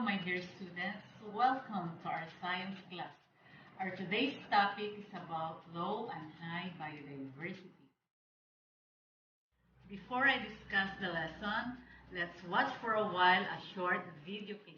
my dear students. Welcome to our science class. Our today's topic is about low and high biodiversity. Before I discuss the lesson, let's watch for a while a short video clip.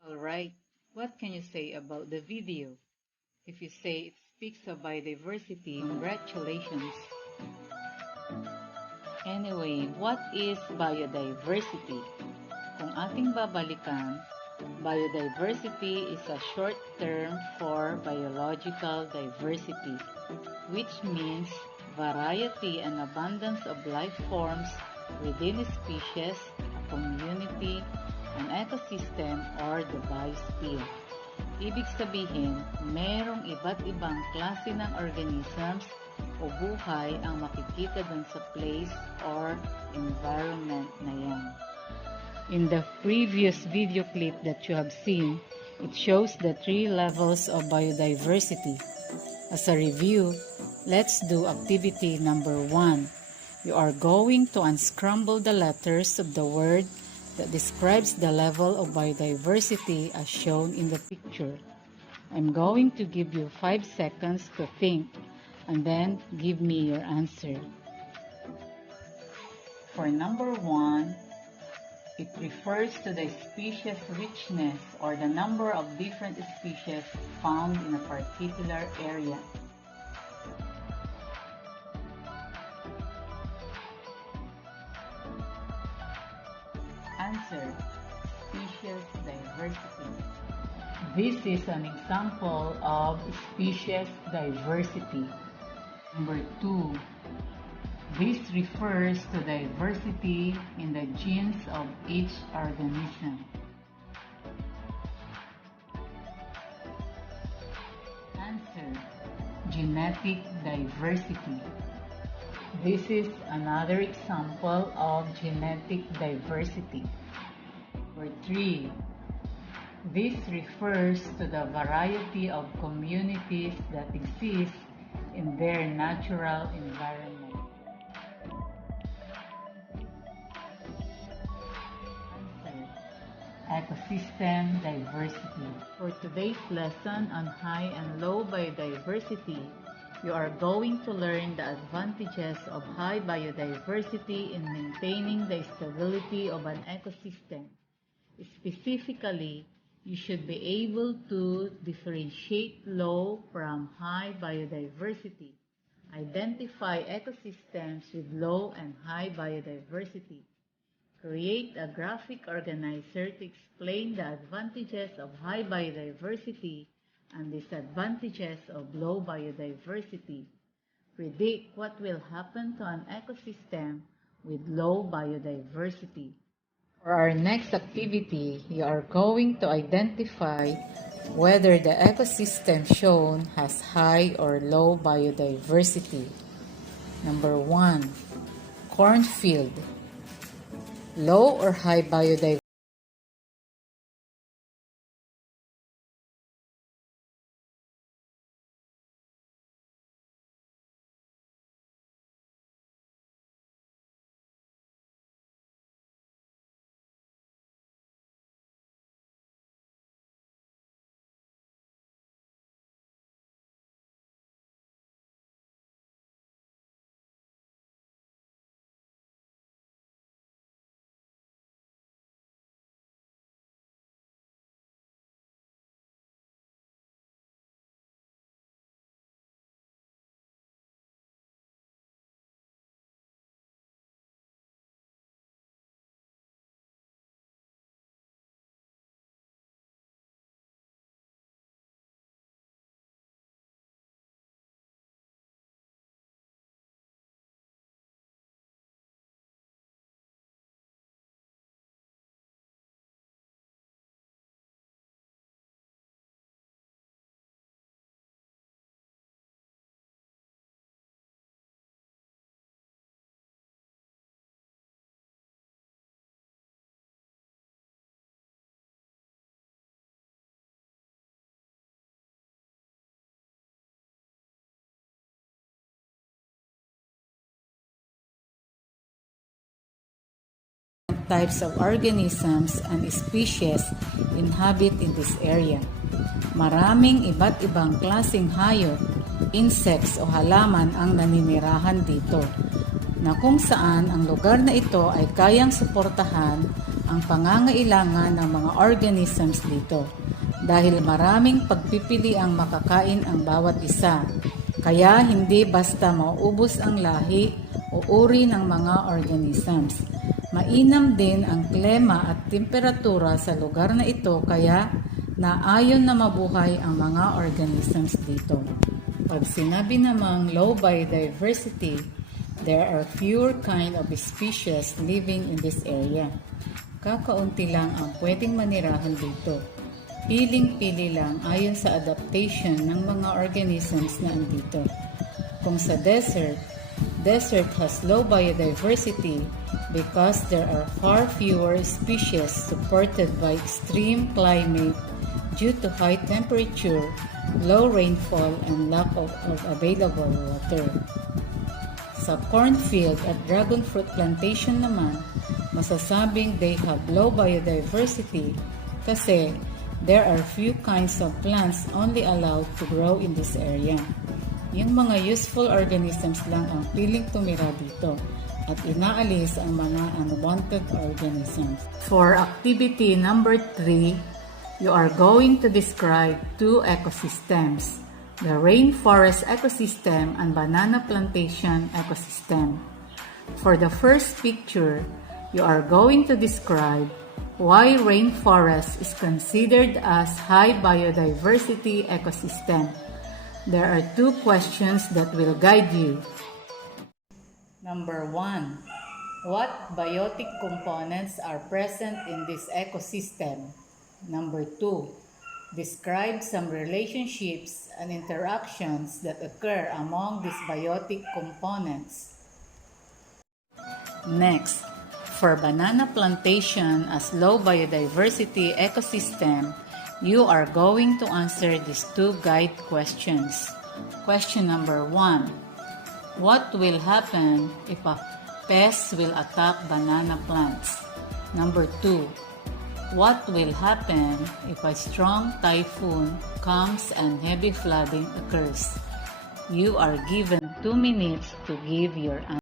Alright, what can you say about the video? If you say it speaks of biodiversity, congratulations. Anyway, what is biodiversity? Kung ating babalikan, biodiversity is a short term for biological diversity, which means variety and abundance of life forms within a species, a community, an ecosystem, or the biosphere. Ibig sabihin, merong iba't ibang klase ng organisms o buhay ang makikita dun sa place or environment na yan. In the previous video clip that you have seen, it shows the 3 levels of biodiversity. As a review, let's do activity number 1. You are going to unscramble the letters of the word that describes the level of biodiversity as shown in the picture. I'm going to give you 5 seconds to think and then give me your answer. For number 1, it refers to the species richness or the number of different species found in a particular area. Answer: species diversity. This is an example of species diversity. Number 2, this refers to diversity in the genes of each organism. Answer: genetic diversity. This is another example of genetic diversity. Number 3, this refers to the variety of communities that exist in their natural environment. Answer: ecosystem diversity. For today's lesson on high and low biodiversity, you are going to learn the advantages of high biodiversity in maintaining the stability of an ecosystem. Specifically, you should be able to differentiate low from high biodiversity, identify ecosystems with low and high biodiversity, create a graphic organizer to explain the advantages of high biodiversity and disadvantages of low biodiversity, predict what will happen to an ecosystem with low biodiversity. For our next activity, you are going to identify whether the ecosystem shown has high or low biodiversity. Number 1, cornfield. Low or high biodiversity? types of organisms and species inhabit in this area. Maraming iba't ibang klaseng hayop, insects o halaman ang naninirahan dito, na kung saan ang lugar na ito ay kayang suportahan ang pangangailangan ng mga organisms dito. Dahil maraming pagpipili ang makakain ang bawat isa, kaya hindi basta mauubos ang lahi o uri ng mga organisms. Mainam din ang klima at temperatura sa lugar na ito kaya naayon na mabuhay ang mga organisms dito. Pag sinabi namang low biodiversity, there are fewer kind of species living in this area. Kakaunti lang ang pwedeng manirahan dito. Piling-pili lang ayon sa adaptation ng mga organisms na andito. Kung sa desert has low biodiversity because there are far fewer species supported by extreme climate due to high temperature, low rainfall, and lack of available water. Sa cornfield at dragon fruit plantation naman, masasabing they have low biodiversity kasi there are few kinds of plants only allowed to grow in this area. Yung mga useful organisms lang ang piling tumira dito at inaalis ang mga unwanted organisms. For activity number 3, you are going to describe two ecosystems, the rainforest ecosystem and banana plantation ecosystem. For the first picture, you are going to describe why rainforest is considered as high biodiversity ecosystem. There are two questions that will guide you. Number 1. What biotic components are present in this ecosystem? Number 2. Describe some relationships and interactions that occur among these biotic components. Next, for banana plantation as low biodiversity ecosystem, you are going to answer these two guide questions. Question number 1. What will happen if a pest will attack banana plants? Number 2. What will happen if a strong typhoon comes and heavy flooding occurs? You are given 2 minutes to give your answer.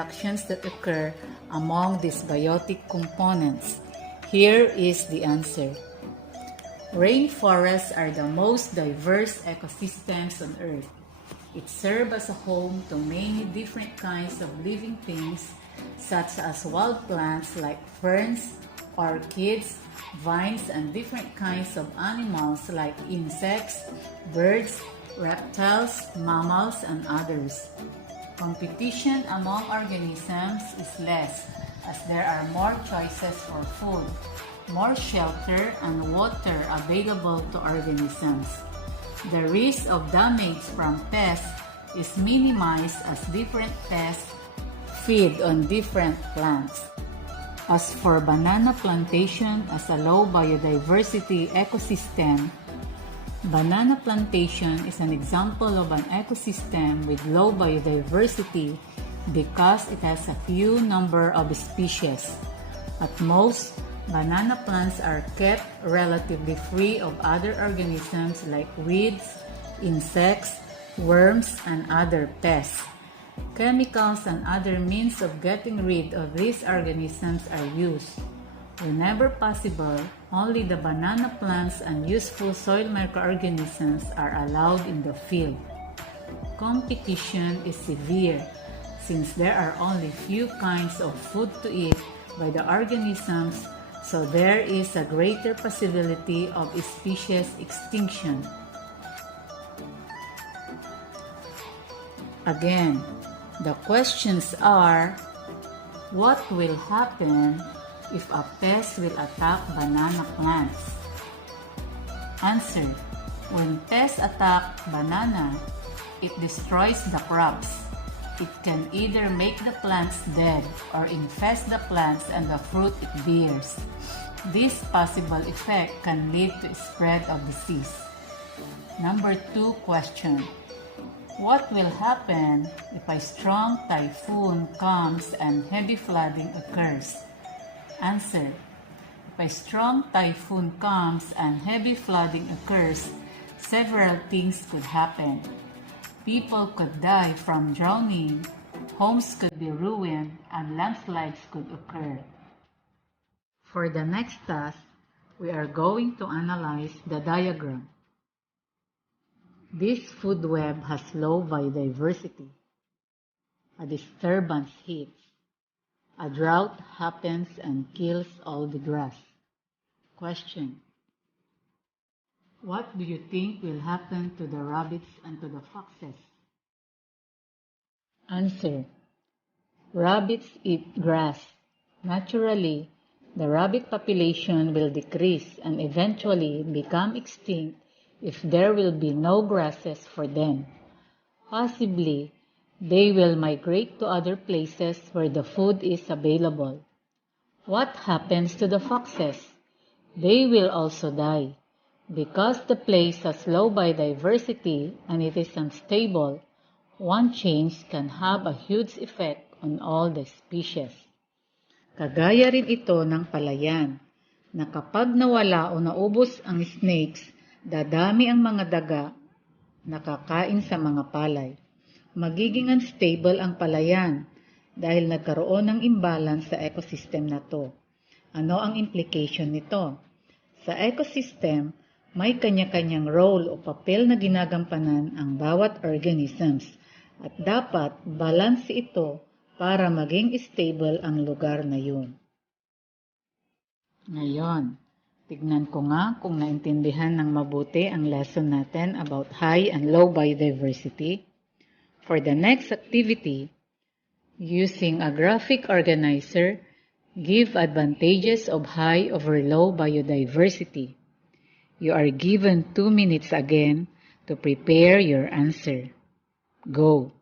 reactions that occur among these biotic components? Here is the answer. Rainforests are the most diverse ecosystems on Earth. It serves as a home to many different kinds of living things, such as wild plants like ferns, orchids, vines, and different kinds of animals like insects, birds, reptiles, mammals, and others. Competition among organisms is less, as there are more choices for food, more shelter and water available to organisms. The risk of damage from pests is minimized as different pests feed on different plants. As for banana plantation as a low biodiversity ecosystem, banana plantation is an example of an ecosystem with low biodiversity because it has a few number of species. At most, banana plants are kept relatively free of other organisms like weeds, insects, worms, and other pests. Chemicals and other means of getting rid of these organisms are used. Whenever possible, only the banana plants and useful soil microorganisms are allowed in the field. Competition is severe since there are only few kinds of food to eat by the organisms, so there is a greater possibility of species extinction. Again, the questions are, what will happen if a pest will attack banana plants? Answer. When pests attack banana, it destroys the crops. It can either make the plants dead or infest the plants and the fruit it bears. This possible effect can lead to spread of disease. Number 2 question. What will happen if a strong typhoon comes and heavy flooding occurs? Answer. If a strong typhoon comes and heavy flooding occurs, several things could happen. People could die from drowning, homes could be ruined, and landslides could occur. For the next task, we are going to analyze the diagram. This food web has low biodiversity. A disturbance hits. A drought happens and kills all the grass. Question. What do you think will happen to the rabbits and to the foxes? Answer. Rabbits eat grass. Naturally, the rabbit population will decrease and eventually become extinct if there will be no grasses for them. Possibly, they will migrate to other places where the food is available. What happens to the foxes? They will also die. Because the place has low biodiversity and it is unstable, one change can have a huge effect on all the species. Kagaya rin ito ng palayan, na kapag nawala o naubos ang snakes, dadami ang mga daga nakakain sa mga palay. Magiging unstable ang palayan dahil nagkaroon ng imbalance sa ecosystem na to. Ano ang implication nito? Sa ecosystem, may kanya-kanyang role o papel na ginagampanan ang bawat organisms at dapat balanse ito para maging stable ang lugar na yun. Ngayon, tignan ko nga kung naintindihan ng mabuti ang lesson natin about high and low biodiversity. For the next activity, using a graphic organizer, give advantages of high over low biodiversity. You are given 2 minutes again to prepare your answer. Go!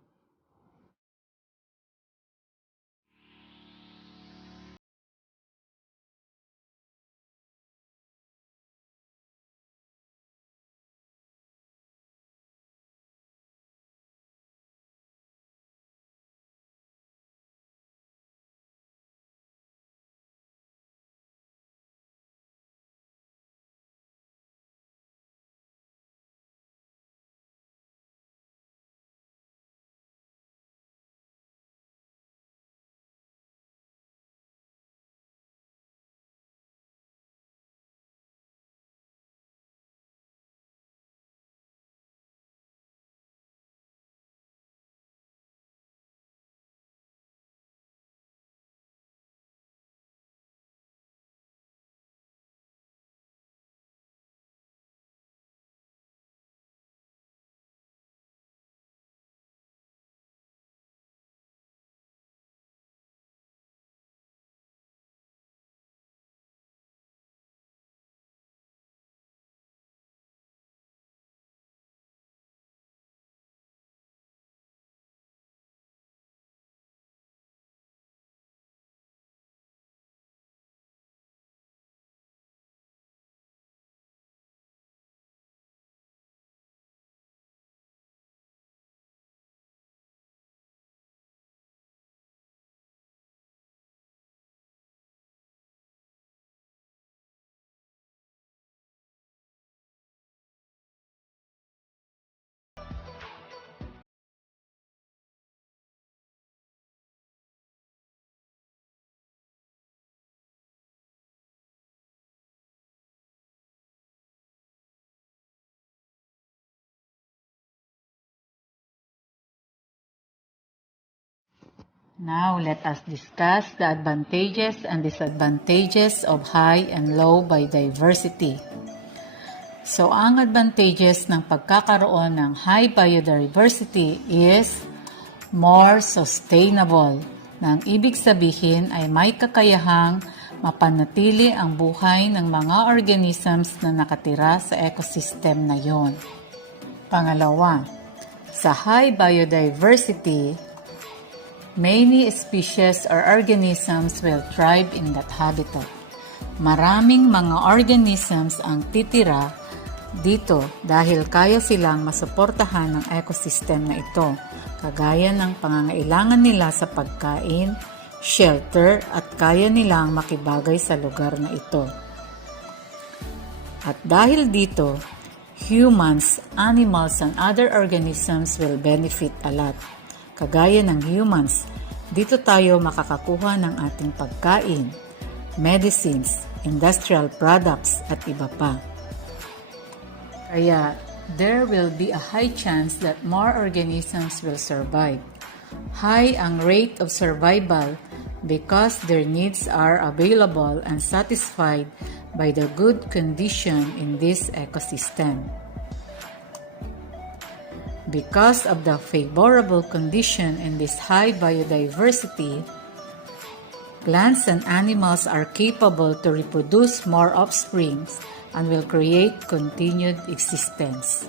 Now, let us discuss the advantages and disadvantages of high and low biodiversity. So, ang advantages ng pagkakaroon ng high biodiversity is more sustainable, na ang ibig sabihin ay may kakayahang mapanatili ang buhay ng mga organisms na nakatira sa ecosystem na yon. Pangalawa, sa high biodiversity, many species or organisms will thrive in that habitat. Maraming mga organisms ang titira dito dahil kaya silang masuportahan ng ecosystem na ito, kagaya ng pangangailangan nila sa pagkain, shelter, at kaya nilang makibagay sa lugar na ito. At dahil dito, humans, animals, and other organisms will benefit a lot. Kagaya ng humans, dito tayo makakakuha ng ating pagkain, medicines, industrial products, at iba pa. Kaya, there will be a high chance that more organisms will survive. High ang rate of survival because their needs are available and satisfied by the good condition in this ecosystem. Because of the favorable condition in this high biodiversity, plants and animals are capable to reproduce more offspring and will create continued existence.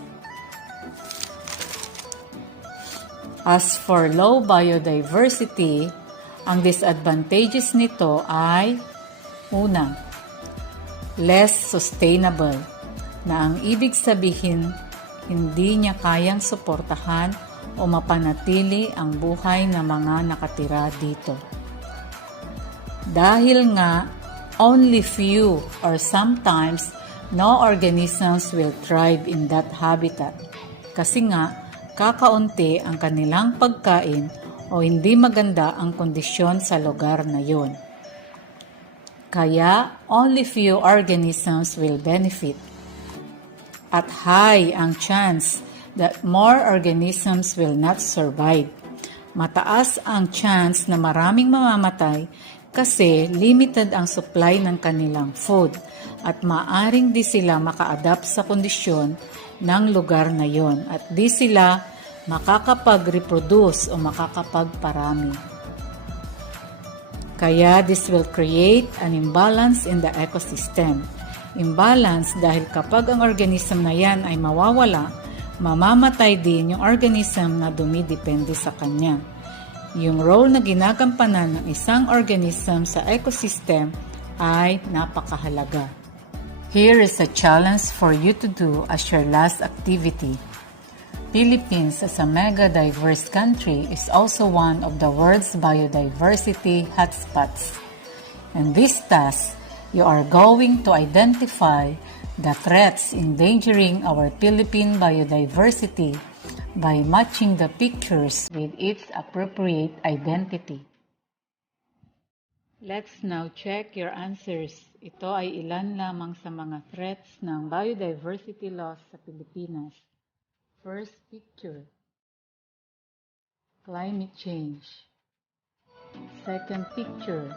As for low biodiversity, ang disadvantages nito ay una, less sustainable, na ang ibig sabihin hindi niya kayang suportahan o mapanatili ang buhay ng mga nakatira dito. Dahil nga, only few or sometimes no organisms will thrive in that habitat. Kasi nga, kakaunti ang kanilang pagkain o hindi maganda ang kondisyon sa lugar na yun. Kaya, only few organisms will benefit. At high ang chance that more organisms will not survive. Mataas ang chance na maraming mamamatay kasi limited ang supply ng kanilang food at maaring di sila maka-adapt sa kondisyon ng lugar na yon at di sila makakapag-reproduce o makakapagparami. Kaya this will create an imbalance in the ecosystem. Imbalance dahil kapag ang organism na yan ay mawawala, mamamatay din yung organism na dumidepende sa kanya. Yung role na ginagampanan ng isang organism sa ecosystem ay napakahalaga. Here is a challenge for you to do as your last activity. Philippines as a mega-diverse country is also one of the world's biodiversity hotspots. In this task, you are going to identify the threats endangering our Philippine biodiversity by matching the pictures with its appropriate identity. Let's now check your answers. Ito ay ilan lamang sa mga threats ng biodiversity loss sa Pilipinas. First picture, climate change. Second picture,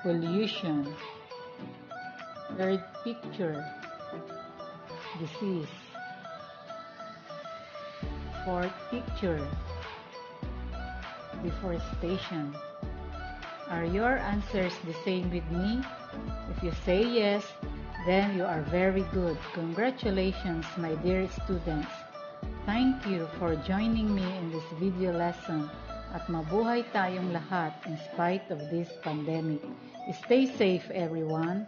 pollution. Third picture, disease. Fourth picture, deforestation. Are your answers the same with me? If you say yes, then you are very good. Congratulations, my dear students. Thank you for joining me in this video lesson. At mabuhay tayong lahat in spite of this pandemic. Stay safe, everyone.